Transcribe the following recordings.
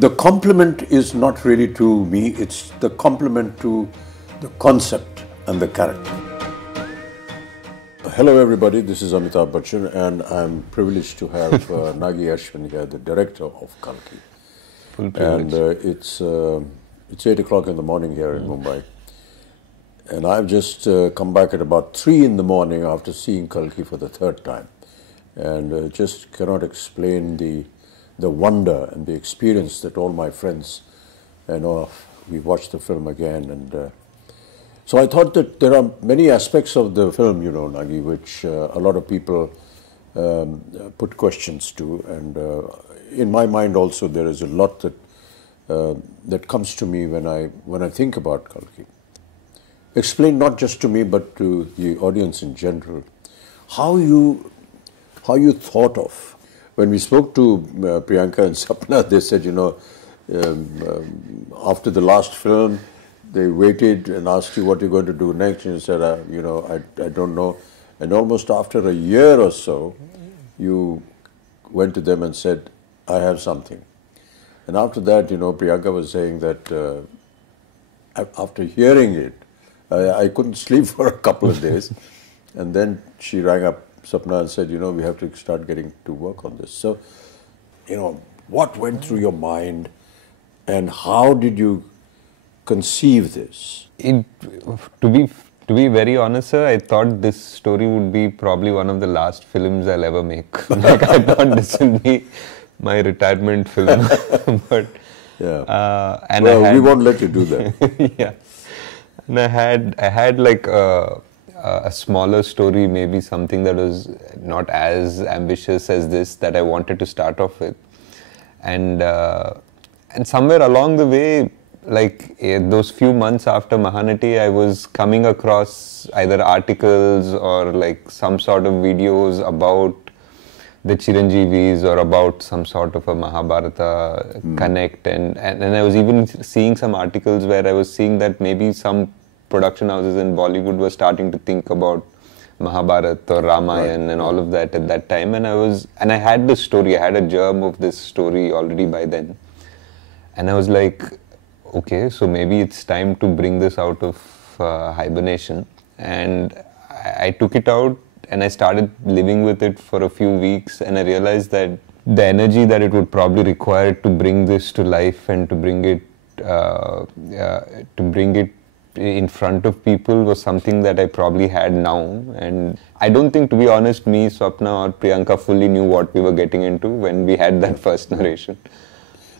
The compliment is not really to me, it's the compliment to the concept and the character. Hello everybody, this is Amithabh Bachchan and I'm privileged to have Nag Ashwin here, the director of Kalki. Full privilege. And it's 8 o'clock in the morning here in Mumbai. And I've just come back at about 3 in the morning after seeing Kalki for the third time. And just cannot explain the wonder and the experience that all my friends, we watched the film again. And so I thought that there are many aspects of the film, Nagi, which a lot of people put questions to. And in my mind also, there is a lot that comes to me when I think about Kalki. Explain not just to me, but to the audience in general, how you thought of. When we spoke to Priyanka and Sapna, they said, after the last film, they waited and asked you what you're going to do next, and you said, I don't know. And almost after a year or so, you went to them and said, I have something. And after that, Priyanka was saying that after hearing it, I couldn't sleep for a couple of days. And then she rang up Sapna and said, we have to start getting to work on this. So, what went through your mind and how did you conceive this? To be very honest, sir, I thought this story would be probably one of the last films I'll ever make. I thought this would be my retirement film. But yeah. And well, we won't let you do that. Yeah. And I had like a smaller story, maybe something that was not as ambitious as this, that I wanted to start off with. And somewhere along the way, like those few months after Mahanati, I was coming across either articles or like some sort of videos about the Chiranjeevis or about some sort of a Mahabharata connect. And I was even seeing some articles where I was seeing that maybe some production houses in Bollywood were starting to think about Mahabharata or Ramayana and all of that at that time. And I had this story, I had a germ of this story already by then. And I was like, okay, so maybe it's time to bring this out of hibernation. And I took it out and I started living with it for a few weeks, and I realized that the energy that it would probably require to bring this to life and to bring it in front of people was something that I probably had now. And I don't think, to be honest, me, Swapna or Priyanka fully knew what we were getting into when we had that first narration.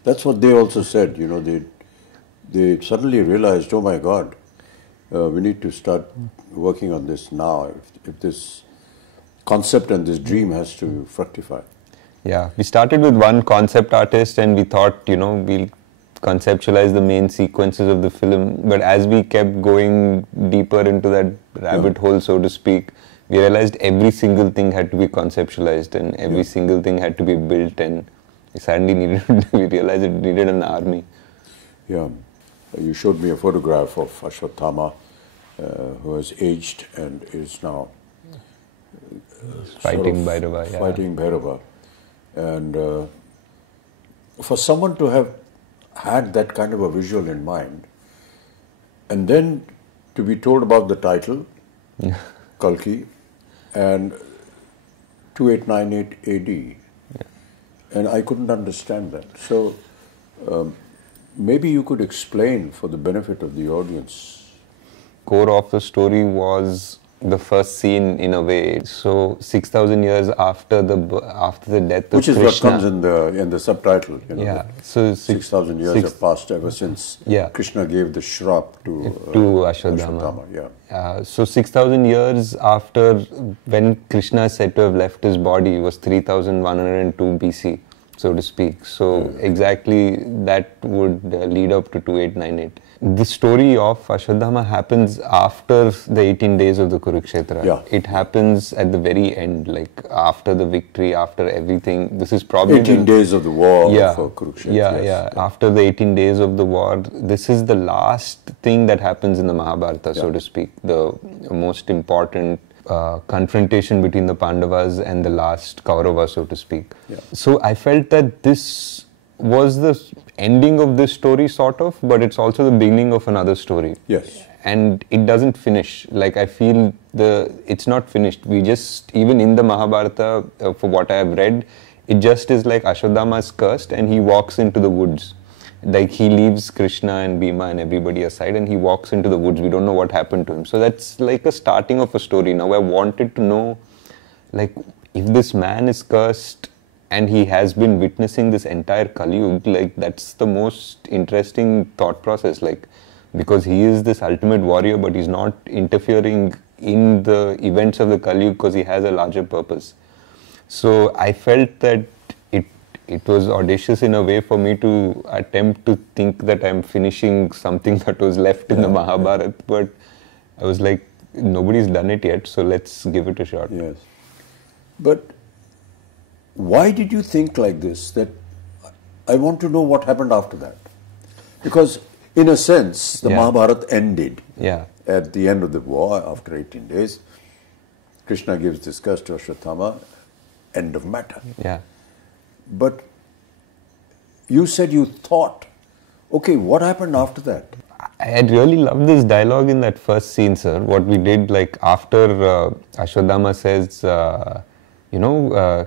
That's what they also said, they suddenly realized, oh my God, we need to start working on this now if this concept and this dream has to fructify. Yeah, we started with one concept artist and we thought, we'll conceptualize the main sequences of the film, but as we kept going deeper into that rabbit hole, so to speak, we realized every single thing had to be conceptualized and every single thing had to be built, and we realized it needed an army. Yeah, you showed me a photograph of Ashwathama who has aged and is now fighting Bhairava. Fighting Bhairava. And for someone to have had that kind of a visual in mind, and then to be told about the title, Kalki, and 2898 AD, and I couldn't understand that. So maybe you could explain for the benefit of the audience. Core of the story was the first scene, in a way. So 6,000 years after the death of Krishna. Which is what comes in the subtitle. Yeah. So 6,000 years have passed ever since Krishna gave the shrap to Ashwathama. So 6,000 years after when Krishna is said to have left his body was 3,102 BC, so to speak. So exactly that would lead up to 2898. The story of Ashwathama happens after the 18 days of the Kurukshetra. Yeah. It happens at the very end, like after the victory, after everything. This is probably 18 days of the war for Kurukshetra. Yeah. After the 18 days of the war, this is the last thing that happens in the Mahabharata, so to speak. The most important confrontation between the Pandavas and the last Kaurava, so to speak. Yeah. So I felt that this was the ending of this story, sort of, but it's also the beginning of another story. Yes. And it doesn't finish. Like, I feel it's not finished. We just, even in the Mahabharata, for what I have read, it just is like Ashwathama is cursed and he walks into the woods. Like, he leaves Krishna and Bhima and everybody aside and he walks into the woods. We don't know what happened to him. So that's like a starting of a story. Now I wanted to know, like, if this man is cursed and he has been witnessing this entire Kali Yuga, like, that's the most interesting thought process. Like, because he is this ultimate warrior, but he's not interfering in the events of the Kali Yuga because he has a larger purpose. So I felt that it was audacious in a way for me to attempt to think that I'm finishing something that was left in the Mahabharata, but I was like, nobody's done it yet, so let's give it a shot. Yes. But why did you think like this, that I want to know what happened after that? Because in a sense, the Mahabharata ended at the end of the war after 18 days. Krishna gives this curse to Ashwathama, end of matter. Yeah. But you said you thought, okay, what happened after that? I had really loved this dialogue in that first scene, sir. What we did, like, after Ashwathama says,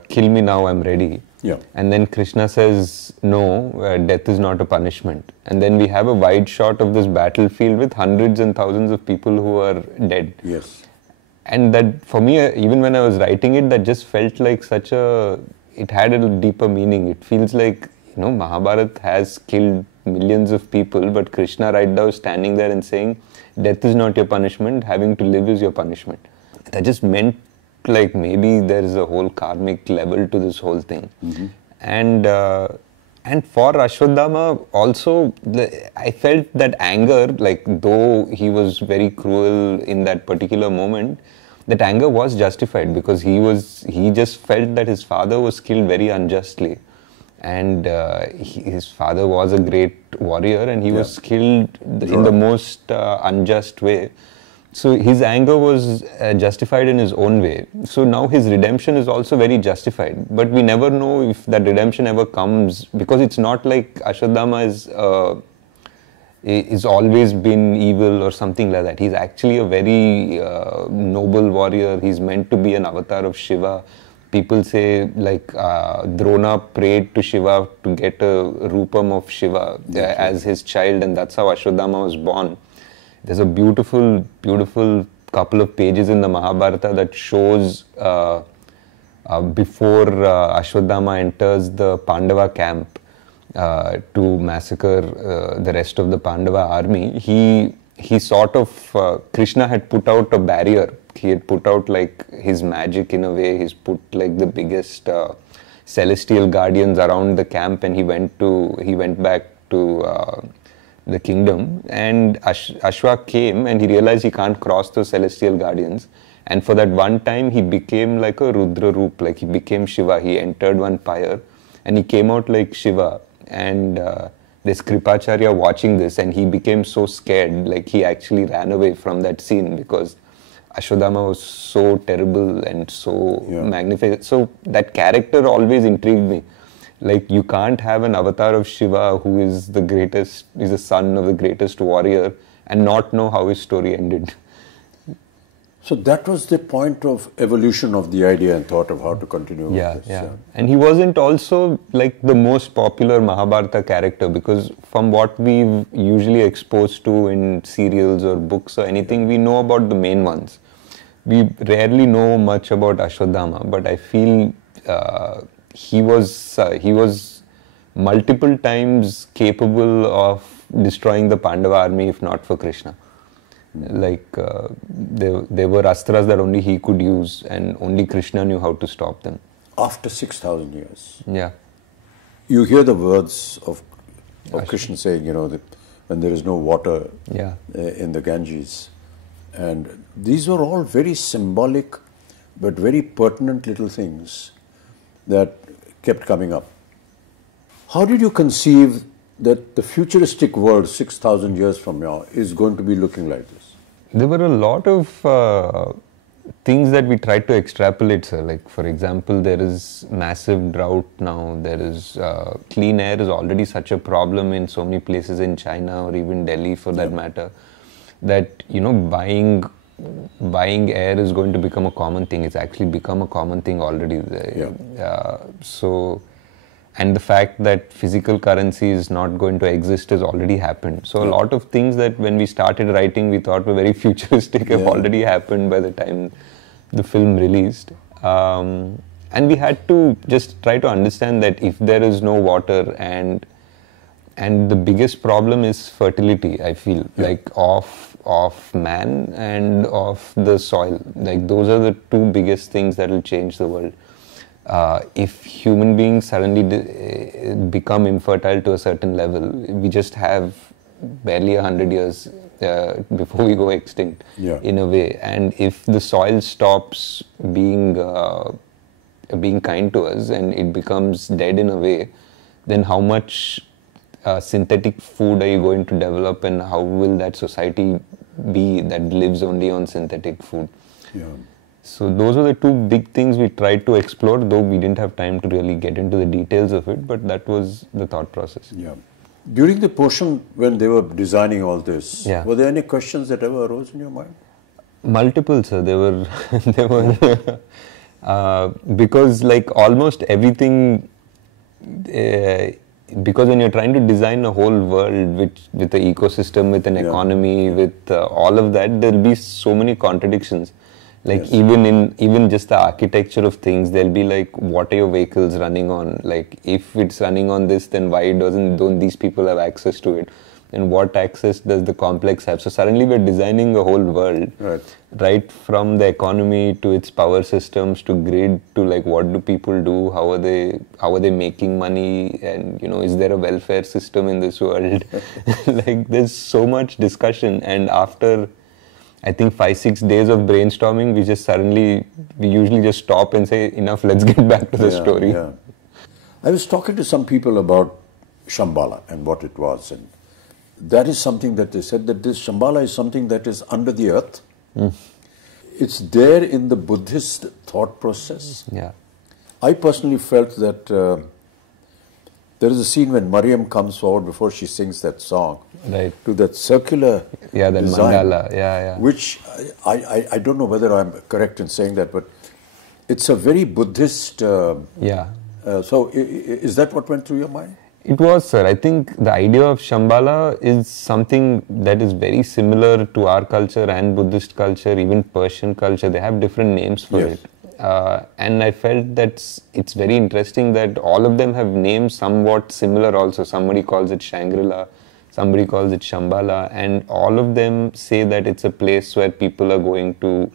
kill me now, I'm ready. Yeah. And then Krishna says, no, death is not a punishment. And then we have a wide shot of this battlefield with hundreds and thousands of people who are dead. Yes. And that, for me, even when I was writing it, that just felt like it had a deeper meaning. It feels like, Mahabharata has killed millions of people, but Krishna right now is standing there and saying, death is not your punishment, having to live is your punishment. That just meant, like, maybe there is a whole karmic level to this whole thing. Mm-hmm. And for Ashwathama also, I felt that anger, like, though he was very cruel in that particular moment, that anger was justified because he just felt that his father was killed very unjustly. And his father was a great warrior and he was killed in the most unjust way. So his anger was justified in his own way. So now his redemption is also very justified. But we never know if that redemption ever comes, because it's not like Ashwathama is always been evil or something like that. He's actually a very noble warrior. He's meant to be an avatar of Shiva. People say, like, Drona prayed to Shiva to get a rupam of Shiva as his child, and that's how Ashwathama was born. There's a beautiful, beautiful couple of pages in the Mahabharata that shows before Ashwathama enters the Pandava camp to massacre the rest of the Pandava army. He sort of, Krishna had put out a barrier. He had put out, like, his magic in a way. He's put, like, the biggest celestial guardians around the camp, and he went back to the kingdom. And Ashwa came and he realized he can't cross those celestial guardians. And for that one time, he became like a Rudra Roop, like he became Shiva. He entered one pyre and he came out like Shiva. And there's Kripacharya watching this, and he became so scared, like he actually ran away from that scene because Ashwathama was so terrible and so magnificent. So that character always intrigued me. Like, you can't have an avatar of Shiva who is the greatest, is the son of the greatest warrior, and not know how his story ended. So that was the point of evolution of the idea and thought of how to continue with this. Yeah. And he wasn't also, like, the most popular Mahabharata character, because from what we've usually exposed to in serials or books or anything, we know about the main ones. We rarely know much about Ashwathama, but I feel he was multiple times capable of destroying the Pandava army if not for Krishna. Like, there were astras that only he could use, and only Krishna knew how to stop them. After 6,000 years. Yeah. You hear the words of Krishna saying, that when there is no water in the Ganges. And these were all very symbolic but very pertinent little things that kept coming up. How did you conceive that the futuristic world 6,000 years from now is going to be looking like this? There were a lot of things that we try to extrapolate, sir. Like, for example, there is massive drought now. There is clean air is already such a problem in so many places in China or even Delhi, for that matter, that buying air is going to become a common thing. It's actually become a common thing already. And the fact that physical currency is not going to exist has already happened. So a lot of things that when we started writing we thought were very futuristic have already happened by the time the film released. And we had to just try to understand that if there is no water and the biggest problem is fertility, I feel, like of man and of the soil. Like, those are the two biggest things that will change the world. If human beings suddenly become infertile to a certain level, we just have barely 100 years before we go extinct, in a way. And if the soil stops being kind to us and it becomes dead in a way, then how much synthetic food are you going to develop, and how will that society be that lives only on synthetic food? So those are the two big things we tried to explore, though we didn't have time to really get into the details of it, but that was the thought process. During the portion when they were designing all this, were there any questions that ever arose in your mind? Multiple, sir. There were, because like almost everything, because when you're trying to design a whole world with an ecosystem, with an economy, with all of that, there'll be so many contradictions. Like even just the architecture of things, there'll be like, what are your vehicles running on? Like, if it's running on this, then why don't these people have access to it? And what access does the complex have? So suddenly we're designing a whole world, right from the economy to its power systems to grid to like, what do people do? How are they making money? And is there a welfare system in this world? Like, there's so much discussion, and after I think 5-6 days of brainstorming, we usually just stop and say, enough, let's get back to the story. I was talking to some people about Shambhala and what it was, and that is something that they said, that this Shambhala is something that is under the earth. It's there in the Buddhist thought process. I personally felt that there is a scene when Mariam comes forward before she sings that song, to that circular that design, mandala, which I don't know whether I'm correct in saying that, but it's a very Buddhist. So is that what went through your mind? It was, sir. I think the idea of Shambhala is something that is very similar to our culture and Buddhist culture, even Persian culture. They have different names for it. And I felt that it's very interesting that all of them have names somewhat similar also. Somebody calls it Shangri-La, somebody calls it Shambhala, and all of them say that it's a place where people are going to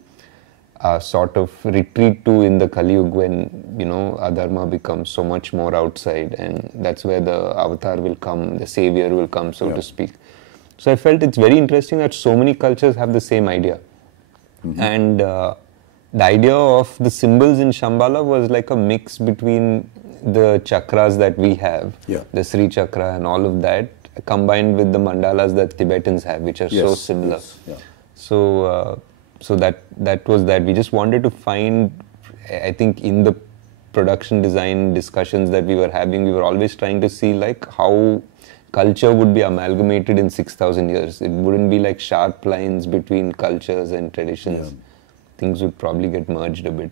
sort of retreat to in the Kali Yuga, when adharma becomes so much more outside, and that's where the avatar will come, the savior will come, so to speak. So I felt it's very interesting that so many cultures have the same idea. And the idea of the symbols in Shambhala was like a mix between the chakras that we have, the Sri Chakra and all of that, combined with the mandalas that Tibetans have, which are so similar. So that was that. We just wanted to find, I think in the production design discussions that we were having, we were always trying to see like how culture would be amalgamated in 6,000 years. It wouldn't be like sharp lines between cultures and traditions. Things would probably get merged a bit.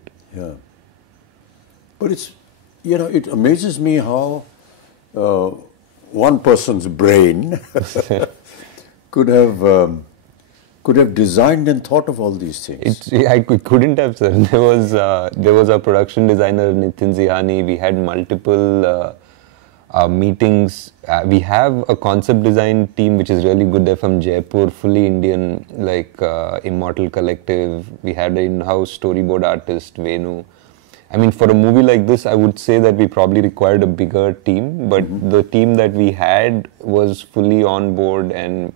But it's, it amazes me how one person's brain could have designed and thought of all these things. I couldn't have, sir. There was a production designer, Nitin Zihani. We had multiple meetings. We have a concept design team which is really good. They're from Jaipur, fully Indian, like Immortal Collective. We had an in-house storyboard artist, Venu. I mean, for a movie like this, I would say that we probably required a bigger team, but the team that we had was fully on board, and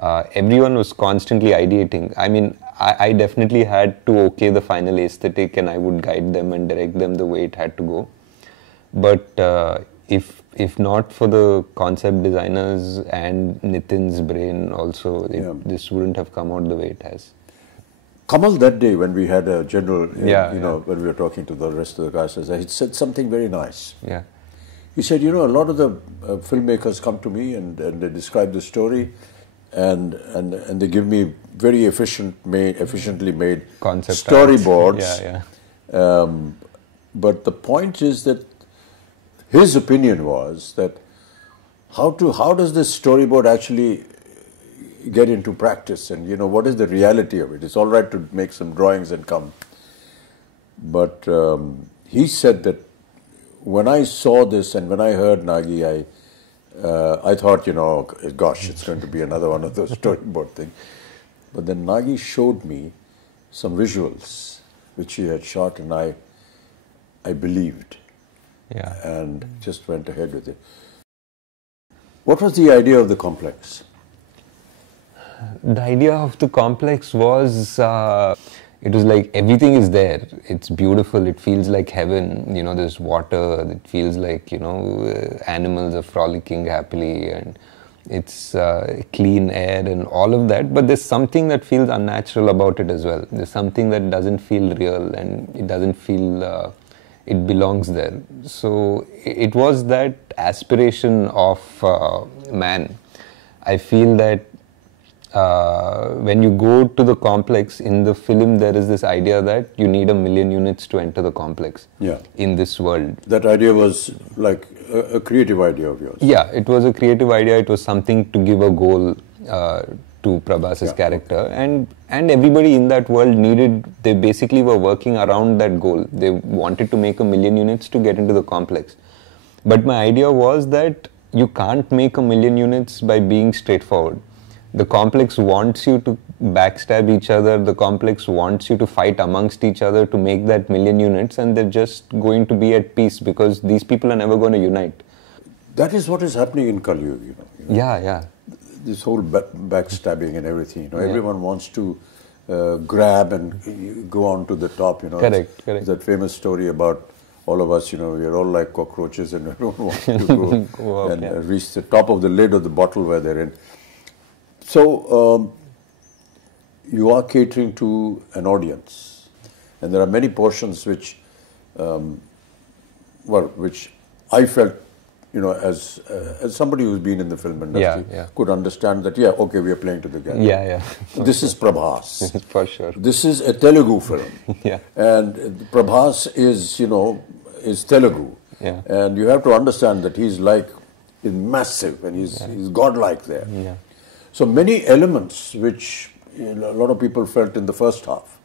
everyone was constantly ideating. I mean, I definitely had to okay the final aesthetic, and I would guide them and direct them the way it had to go. But if not for the concept designers and Nitin's brain also, this wouldn't have come out the way it has. Kamal that day when we had a general, Yeah, when we were talking to the rest of the guys, he said something very nice. yeah. He said, a lot of the filmmakers come to me and they describe the story and they give me very efficiently made Concept storyboards. Yeah. But the point is that his opinion was that how does this storyboard actually get into practice, and what is the reality of it? It's all right to make some drawings and come, but he said that when I saw this and when I heard Nagi, I thought, gosh, it's going to be another one of those storyboard things. But then Nagi showed me some visuals which he had shot, and I believed, and just went ahead with it. What was the idea of the complex? The idea of the complex was, it was like everything is there. It's beautiful. It feels like heaven. There's water. It feels like, animals are frolicking happily, and it's clean air and all of that. But there's something that feels unnatural about it as well. There's something that doesn't feel real, and it doesn't feel it belongs there. So it was that aspiration of man. I feel that when you go to the complex in the film, there is this idea that you need 1 million units to enter the complex in this world. That idea was like a creative idea of yours? Yeah, it was a creative idea. It was something to give a goal to Prabhas' character, and everybody in that world they basically were working around that goal. They wanted to make 1 million units to get into the complex. But my idea was that you can't make 1 million units by being straightforward. The complex wants you to backstab each other. The complex wants you to fight amongst each other to make that 1 million units, and they're just going to be at peace because these people are never going to unite. That is what is happening in Kali Yuga, Yeah. This whole backstabbing and everything. Everyone wants to grab and go on to the top. Correct. That famous story about all of us. We are all like cockroaches, and everyone wants to go up, and reach the top of the lid of the bottle where they're in. So, you are catering to an audience, and there are many portions which I felt, as somebody who's been in the film industry, could understand that, okay, we are playing to the gallery. Yeah. This is Prabhas. For sure. This is a Telugu film. And Prabhas is Telugu. And you have to understand that he's massive, and he's godlike there. So many elements which a lot of people felt in the first half,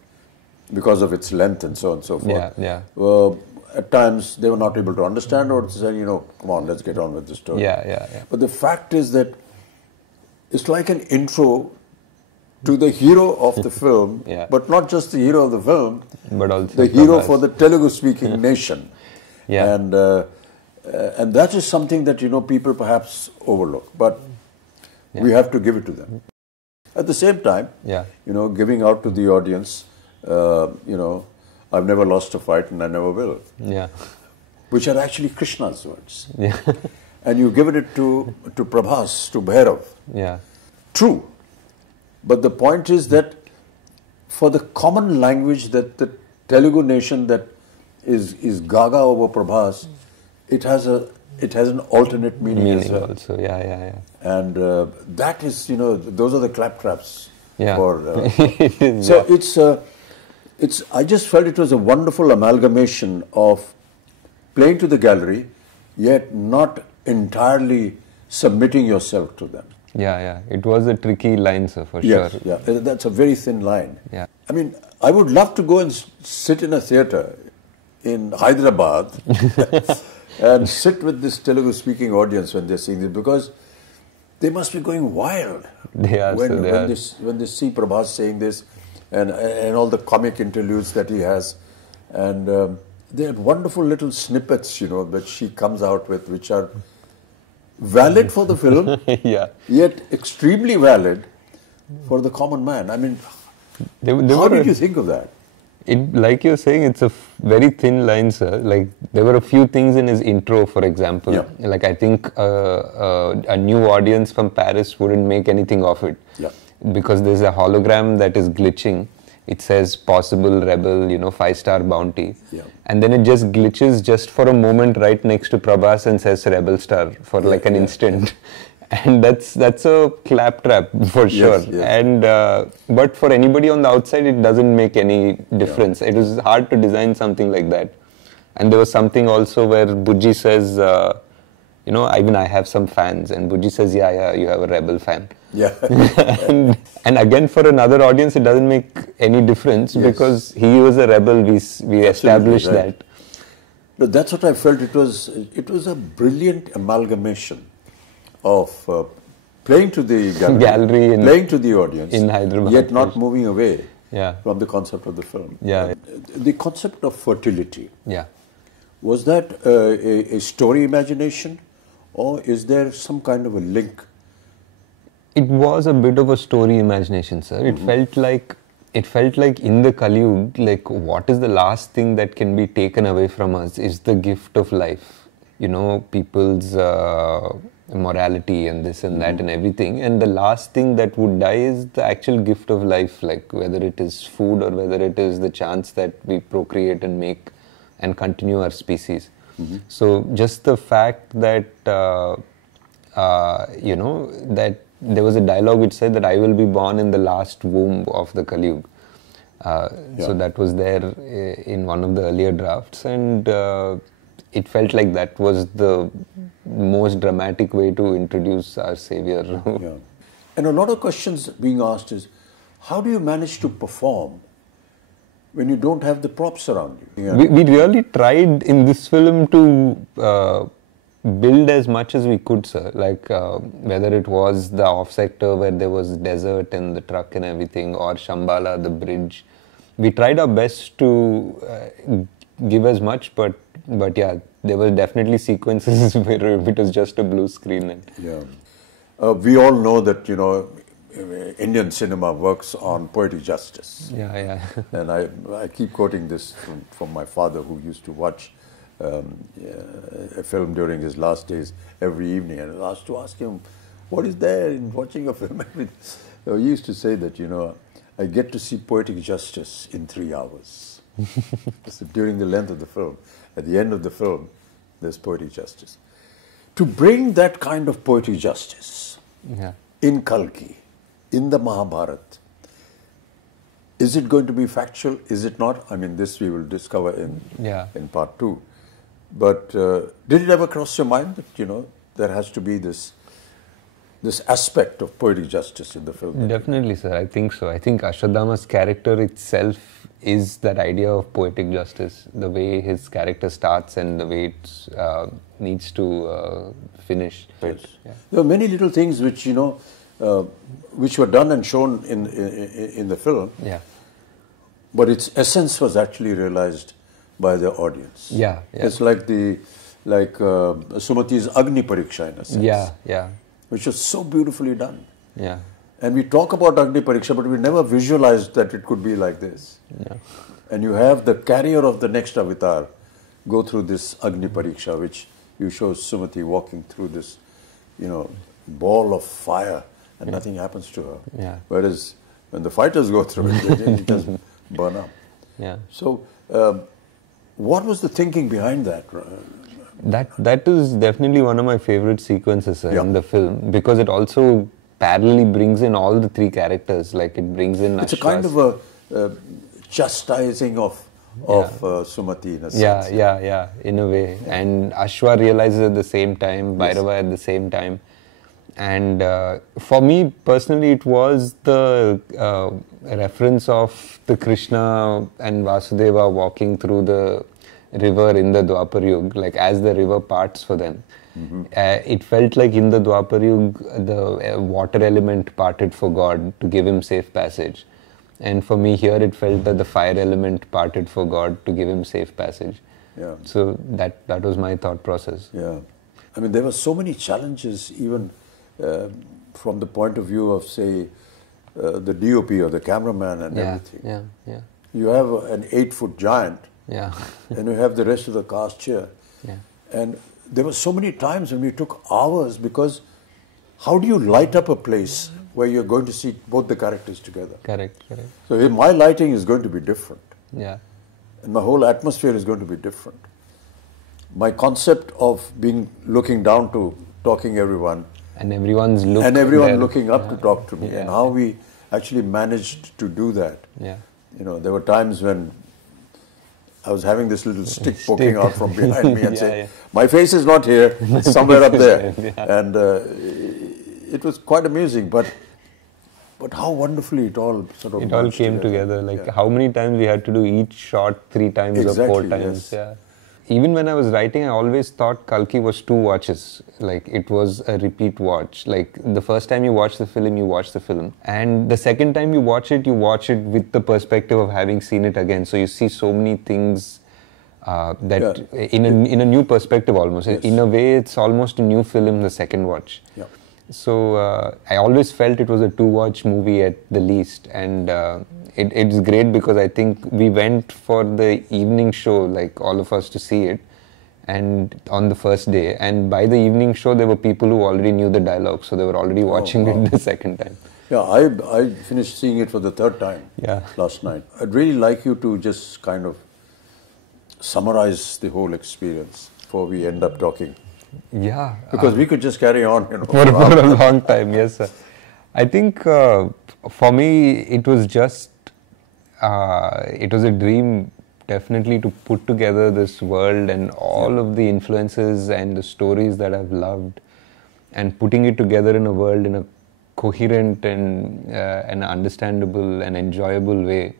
because of its length and so on and so forth, at times they were not able to understand, or say, come on, let's get on with the story. But the fact is that it's like an intro to the hero of the film, but not just the hero of the film, but also the hero for the Telugu-speaking nation. And that is something that, people perhaps overlook. But we have to give it to them. At the same time, giving out to the audience, I've never lost a fight and I never will. Which are actually Krishna's words. And you've given it to Prabhas, to Bhairav. True. But the point is that for the common language that the Telugu nation that is gaga over Prabhas, it has an alternate meaning as well. Also, And that is, those are the claptraps. So I just felt it was a wonderful amalgamation of playing to the gallery, yet not entirely submitting yourself to them. It was a tricky line, sir, for sure. That's a very thin line. I mean, I would love to go and sit in a theatre in Hyderabad and sit with this Telugu-speaking audience when they're seeing this, because they must be going wild when they see Prabhas saying this, and all the comic interludes that he has, and they had wonderful little snippets, that she comes out with, which are valid for the film, yet extremely valid for the common man. I mean, how did you think of that? Like you're saying, it's a very thin line, sir. Like, there were a few things in his intro, for example. Like, I think a new audience from Paris wouldn't make anything of it. Because there's a hologram that is glitching, it says possible rebel, 5-star bounty. Yeah. And then it just glitches just for a moment right next to Prabhas and says rebel star for like an instant. And that's a claptrap for sure. Yes. And but for anybody on the outside, it doesn't make any difference. It was hard to design something like that. And there was something also where Bujji says, I have some fans, and Bujji says, yeah, you have a rebel fan. Yeah. and again, for another audience, it doesn't make any difference because he was a rebel. We established that. But that's what I felt. It was a brilliant amalgamation of playing to the gallery and playing to the audience in Hyderabad, yet not moving away from the concept of the film. Yeah. The concept of fertility. Yeah. Was that a story imagination, or is there some kind of a link? It was a bit of a story imagination, sir. It felt like in the Kali Yuga, like what is the last thing that can be taken away from us is the gift of life. People's morality and this and that and everything. And the last thing that would die is the actual gift of life, like whether it is food or whether it is the chance that we procreate and make and continue our species. So just the fact that, that there was a dialogue which said that I will be born in the last womb of the Kali Yuga. So that was there in one of the earlier drafts, and it felt like that was the most dramatic way to introduce our savior. And a lot of questions being asked is, how do you manage to perform when you don't have the props around you? We really tried in this film to build as much as we could, sir. Like whether it was the off sector where there was desert and the truck and everything, or Shambhala, the bridge. We tried our best to give as much, but yeah, there were definitely sequences where it was just a blue screen. We all know that, Indian cinema works on poetic justice. Yeah. And I keep quoting this from my father, who used to watch a film during his last days every evening, and I was to ask him, what is there in watching a film? So he used to say that, I get to see poetic justice in 3 hours. So during the length of the film, at the end of the film, there's poetic justice. To bring that kind of poetic justice in Kalki, in the Mahabharata, is it going to be factual? Is it not? I mean, this we will discover in part 2. But did it ever cross your mind that, there has to be this aspect of poetic justice in the film? Definitely, sir. I think so. I think Ashwathama's character itself is that idea of poetic justice. The way his character starts and the way it needs to finish. Yes. There are many little things which, which were done and shown in the film. But its essence was actually realized by the audience. It's like Sumati's Agni Pariksha in a sense. Which was so beautifully done. And we talk about Agni Pariksha, but we never visualized that it could be like this. And you have the carrier of the next avatar go through this Agni Pariksha, which you show Sumati walking through this, ball of fire, and nothing happens to her. Whereas when the fighters go through it, it doesn't burn up. So, what was the thinking behind that? That is definitely one of my favorite sequences in the film, because it also parallelly brings in all the 3 characters. Like it brings in. It's a kind of a chastising of Sumati in a sense. Yeah, in a way. And Ashwa realizes at the same time, Bhairava at the same time. And for me personally, it was the reference of the Krishna and Vasudeva walking through the river in the Dwapar Yuga, like as the river parts for them. It felt like in the Dwapar Yuga, the water element parted for God to give him safe passage. And for me here, it felt that the fire element parted for God to give him safe passage. So that was my thought process. I mean, there were so many challenges, even from the point of view of, say, the DOP or the cameraman and everything. You have an 8-foot giant, and you have the rest of the cast here. And there were so many times when we took hours, because how do you light up a place where you're going to see both the characters together. Correct. So my lighting is going to be different. Yeah. And my whole atmosphere is going to be different. My concept of looking down to talking everyone. And everyone's looking up to talk to me. Yeah. And how we actually managed to do that. Yeah. There were times when I was having this little stick poking out from behind me and saying, my face is not here, it's somewhere up there. Yeah. And it was quite amusing, but how wonderfully it all sort of... It all came together. Like how many times we had to do each shot 3 times or 4 times. Yes. Yeah. Even when I was writing, I always thought Kalki was 2 watches. Like it was a repeat watch. Like the first time you watch the film, you watch the film. And the second time you watch it with the perspective of having seen it again. So you see so many things in a new perspective almost. Yes. In a way, it's almost a new film the second watch. Yeah. So I always felt it was a 2-watch movie at the least, and it's great because I think we went for the evening show, like all of us, to see it, and on the first day, and by the evening show there were people who already knew the dialogue, so they were already watching it the second time. Yeah, I finished seeing it for the 3rd time last night. I'd really like you to just kind of summarize the whole experience before we end up talking. Yeah. Because we could just carry on, for a long time, yes, sir. I think for me, it was just, it was a dream definitely to put together this world and all of the influences and the stories that I've loved, and putting it together in a world in a coherent and an understandable and enjoyable way.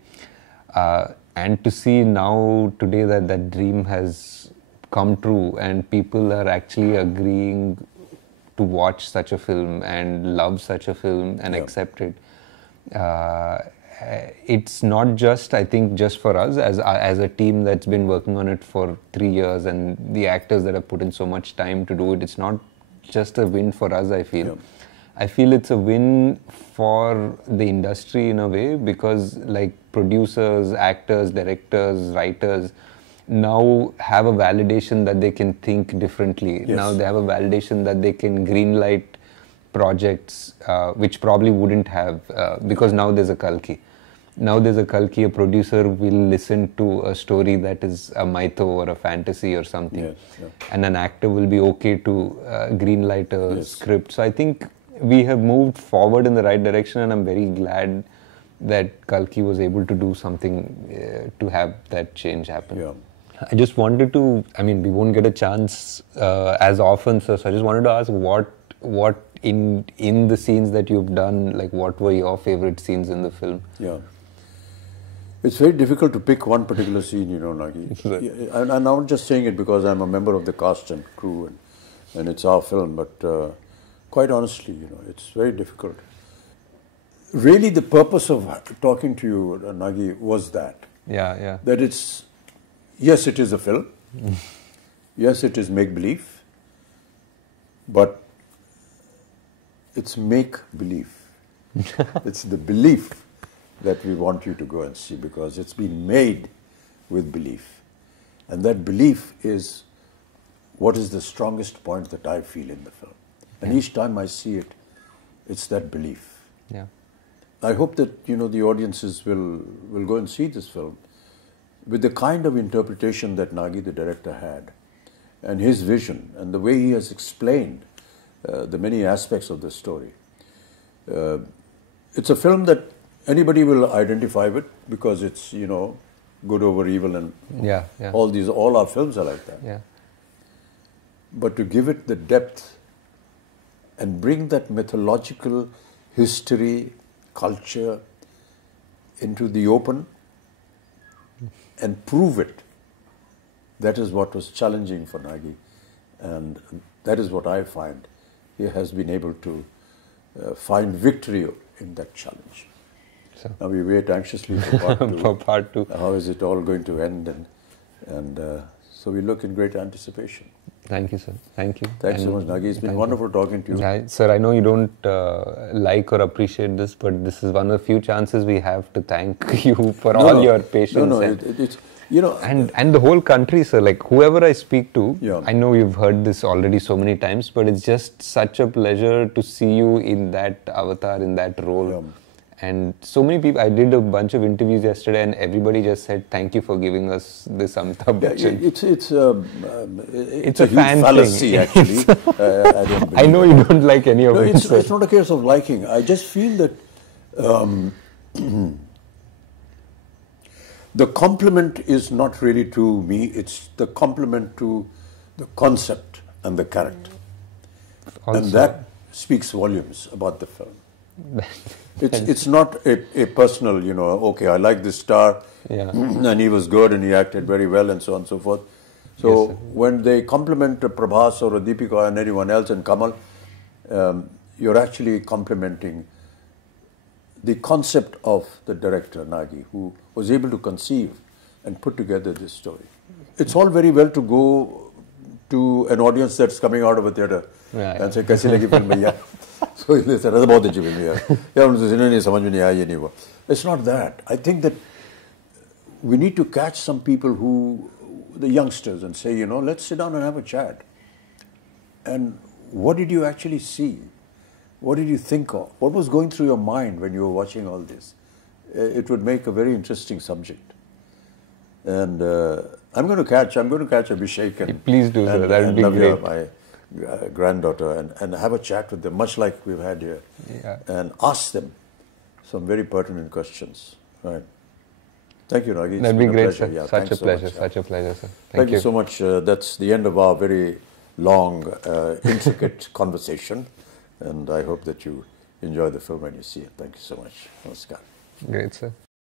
And to see now, today, that dream has come true and people are actually agreeing to watch such a film and love such a film and accept it. It's not just, I think, just for us as a team that's been working on it for 3 years, and the actors that have put in so much time to do it. It's not just a win for us, I feel. Yeah. I feel it's a win for the industry in a way, because like producers, actors, directors, writers now have a validation that they can think differently. Yes. Now they have a validation that they can greenlight projects which probably wouldn't have, because now there's a Kalki. Now there's a Kalki, a producer will listen to a story that is a mytho or a fantasy or something. Yes, yeah. And an actor will be okay to greenlight a script. So I think we have moved forward in the right direction, and I'm very glad that Kalki was able to do something to have that change happen. Yeah. I just wanted to, I mean, we won't get a chance as often, so I just wanted to ask what in the scenes that you've done, like what were your favorite scenes in the film? Yeah. It's very difficult to pick one particular scene, Nagi. Right. And I'm not just saying it because I'm a member of the cast and crew and it's our film, but quite honestly, it's very difficult. Really, the purpose of talking to you, Nagi, was that. Yeah. That it's, yes, it is a film. Yes, it is make-believe. But it's make-believe. It's the belief that we want you to go and see, because it's been made with belief. And that belief is what is the strongest point that I feel in the film. And each time I see it, it's that belief. Yeah. I hope that, the audiences will go and see this film with the kind of interpretation that Nagi, the director, had, and his vision, and the way he has explained the many aspects of the story. It's a film that anybody will identify with, because it's, good over evil, and all our films are like that. Yeah. But to give it the depth and bring that mythological history, culture into the open and prove it, that is what was challenging for Nagi, and that is what I find he has been able to find victory in that challenge. So now we wait anxiously for part 2. For part 2. How is it all going to end? And so we look in great anticipation. Thank you, sir. Thank you. Thanks so much, Nagi. It's been wonderful talking to you. Yeah, sir, I know you don't like or appreciate this, but this is one of the few chances we have to thank you for all your patience. No, You know, and the whole country, sir, like whoever I speak to, Yeah. I know you've heard this already so many times, but it's just such a pleasure to see you in that avatar, in that role. Yeah. And so many people, I did a bunch of interviews yesterday and everybody just said, thank you for giving us this Amitabh Bachchan. It's a a huge fan fallacy, thing. actually. I don't I know believe you it. don't like any of No, it, sir. it's not a case of liking. I just feel that the compliment is not really to me, it's the compliment to the concept and the character. Also, And that speaks volumes about the film. It's not a personal, you know, okay, I like this star, Yeah. and he was good and he acted very well and so on and so forth. So Yes, sir. when they compliment a Prabhas or a Deepika and anyone else and Kamal, you're actually complimenting the concept of the director, Nagi, who was able to conceive and put together this story. It's all very well to go to an audience that's coming out of a theatre Right. and say, "Kaisi lagi film bhaiya?" So they said, "That's बहुत अच्छी film है यार." यार उनसे सुने नहीं समझ में नहीं आया ये नहीं हुआ. It's not that. I think that we need to catch some people who, the youngsters, and say, you know, let's sit down and have a chat. And what did you actually see? What did you think of? What was going through your mind when you were watching all this? It would make a very interesting subject. And I'm going to catch Abhishek and Please do, sir. That would be Navya, great. my granddaughter, and have a chat with them, much like we've had here, Yeah. and ask them some very pertinent questions. Right. Thank you, Nagi. It's That'd be been a great, pleasure. sir. Yeah, Such a thanks so pleasure, much. such a pleasure, sir. Thank you so much. That's the end of our very long, intricate conversation. And I hope that you enjoy the film when you see it. Thank you so much. Namaskar. Great, sir.